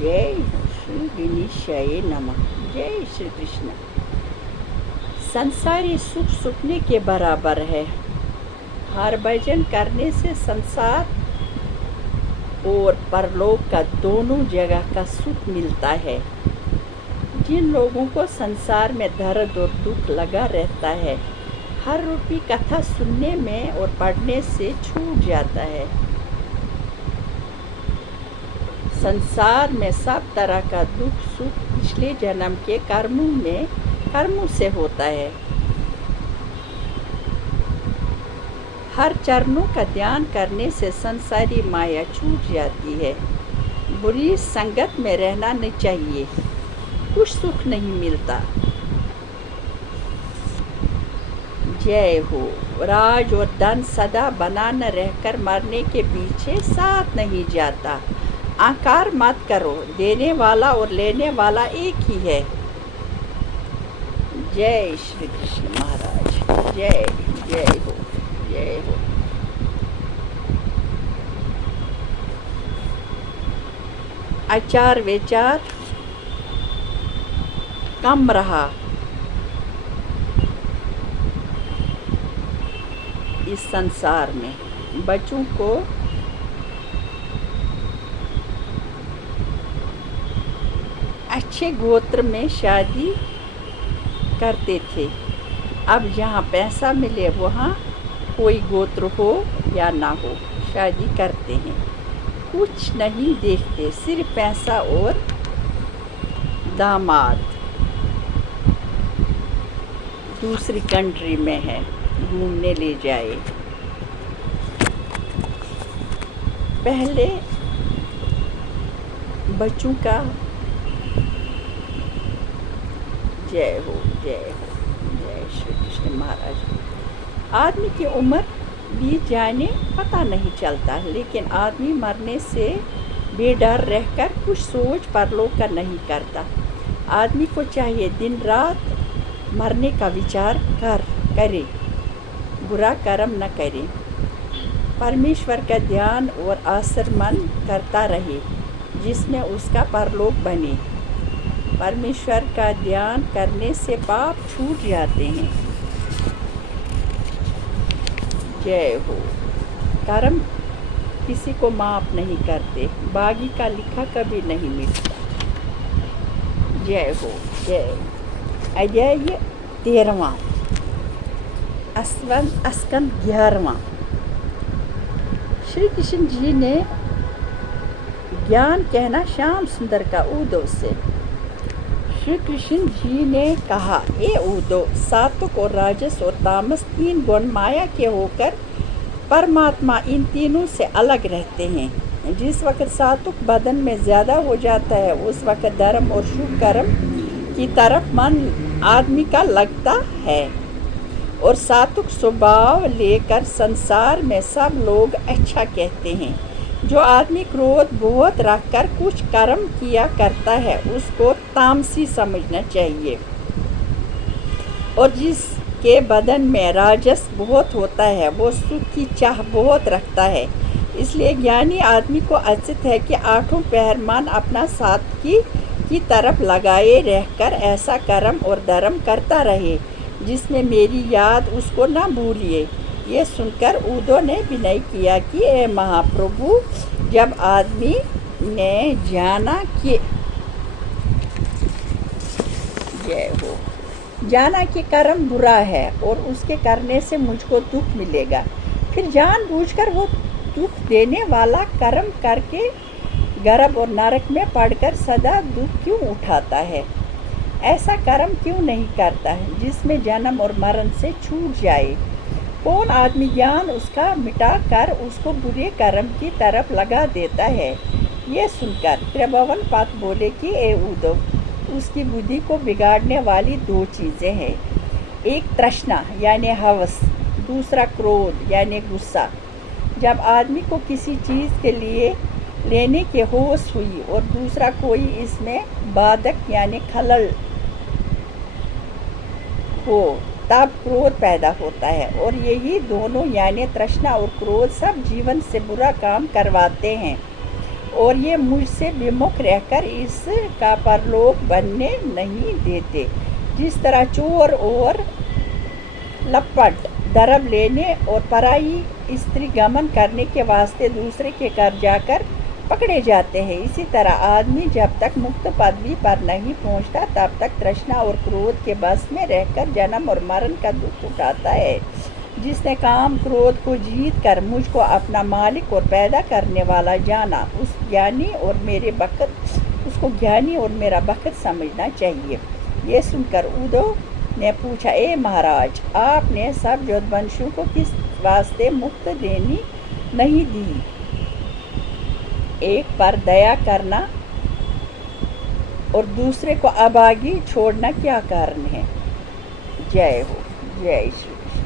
जय श्री गणेशाय नमः। जय श्री कृष्ण। संसारी सुख सुखने के बराबर है। हर भजन करने से संसार और परलोक का दोनों जगह का सुख मिलता है। जिन लोगों को संसार में दर्द और दुख लगा रहता है, हर रूपी कथा सुनने में और पढ़ने से छूट जाता है। संसार में सब तरह का दुख सुख पिछले जन्म के कर्मों से होता है। हर चरणों का ध्यान करने से संसारी माया छूट जाती है। बुरी संगत में रहना नहीं चाहिए, कुछ सुख नहीं मिलता। जय हो। राज और धन सदा बना न रहकर मरने के पीछे साथ नहीं जाता। अहंकार मत करो, देने वाला और लेने वाला एक ही है। जय श्री कृष्ण महाराज। जय जय हो, जय हो। आचार विचार कम रहा इस संसार में। बच्चों को अच्छे गोत्र में शादी करते थे। अब जहाँ पैसा मिले वहाँ कोई गोत्र हो या ना हो, शादी करते हैं। कुछ नहीं देखते, सिर्फ पैसा और दामाद दूसरी कंट्री में है, घूमने ले जाए। पहले बच्चों का जय हो, जय हो, जय श्री कृष्ण महाराज। आदमी की उम्र बीत जाने पता नहीं चलता, लेकिन आदमी मरने से बेडर रहकर कुछ सोच परलोक का नहीं करता। आदमी को चाहिए दिन रात मरने का विचार करे, बुरा कर्म न करे, परमेश्वर का ध्यान और आचरण करता रहे, जिसमें उसका परलोक बने। परमेश्वर का ध्यान करने से पाप छूट जाते हैं। जय हो। कर्म किसी को माफ नहीं करते, बागी का लिखा कभी नहीं मिटता। जय हो, जय। अध्याय 13वां, स्कंद 11वां। श्री कृष्ण जी ने ज्ञान कहना श्याम सुंदर का उदो से। श्री कृष्ण जी ने कहा, ए उदो, सात्विक और राजस और तामस तीन गुण माया के होकर परमात्मा इन तीनों से अलग रहते हैं। जिस वक्त सात्विक बदन में ज़्यादा हो जाता है, उस वक्त धर्म और शुभ कर्म की तरफ मन आदमी का लगता है और सात्विक स्वभाव लेकर संसार में सब लोग अच्छा कहते हैं। जो आदमी क्रोध बहुत रखकर कुछ कर्म किया करता है, उसको तामसी समझना चाहिए। और जिसके बदन में राजस बहुत होता है, वो सुख की चाह बहुत रखता है। इसलिए ज्ञानी आदमी को उचित है कि आठों पहर मन अपना सात्विकी की तरफ लगाए रहकर ऐसा कर्म और धर्म करता रहे जिसमें मेरी याद उसको न भूलिए। ये सुनकर उद्धव ने विनय किया कि ए महाप्रभु, जब आदमी ने जाना कि कर्म बुरा है और उसके करने से मुझको दुख मिलेगा, फिर जानबूझकर वो दुख देने वाला कर्म करके गर्भ और नरक में पड़कर सदा दुख क्यों उठाता है? ऐसा कर्म क्यों नहीं करता है जिसमें जन्म और मरण से छूट जाए? कौन आदमी ज्ञान उसका मिटा कर उसको बुरे कर्म की तरफ लगा देता है? ये सुनकर त्रिभुवन पत बोले कि ए उद्धव, उसकी बुद्धि को बिगाड़ने वाली दो चीज़ें हैं। एक तृष्णा यानी हवस, दूसरा क्रोध यानी गुस्सा। जब आदमी को किसी चीज़ के लिए लेने के होश हुई और दूसरा कोई इसमें बाधक यानी खलल हो, तब क्रोध पैदा होता है। और यही दोनों यानी तृष्णा और क्रोध सब जीवन से बुरा काम करवाते हैं اور یہ مجھ سے بمکھ رہ کر اس کا پرلوک بننے نہیں دیتے۔ جس طرح چور اور لپٹ ڈرب لینے اور پرائی استری گمن کرنے کے واسطے دوسرے کے گھر جا کر پکڑے جاتے ہیں، اسی طرح آدمی جب تک مکت پدوی پر نہیں پہنچتا تب تک ترشنا اور کرودھ کے بس میں رہ کر جنم اور مرن کا دکھ اٹھاتا ہے۔ جس نے کام کرودھ کو جیت کر مجھ کو اپنا مالک اور پیدا کرنے والا جانا، اس کو گیانی اور میرا بخت سمجھنا چاہیے۔ یہ سن کر ادھو نے پوچھا، اے مہاراج، آپ نے سب جدوبنشیوں کو کس واسطے مکت دینی نہیں دی؟ ایک پر دیا کرنا اور دوسرے کو ابھاگی چھوڑنا کیا کارن ہے؟ جے ہو، جے شری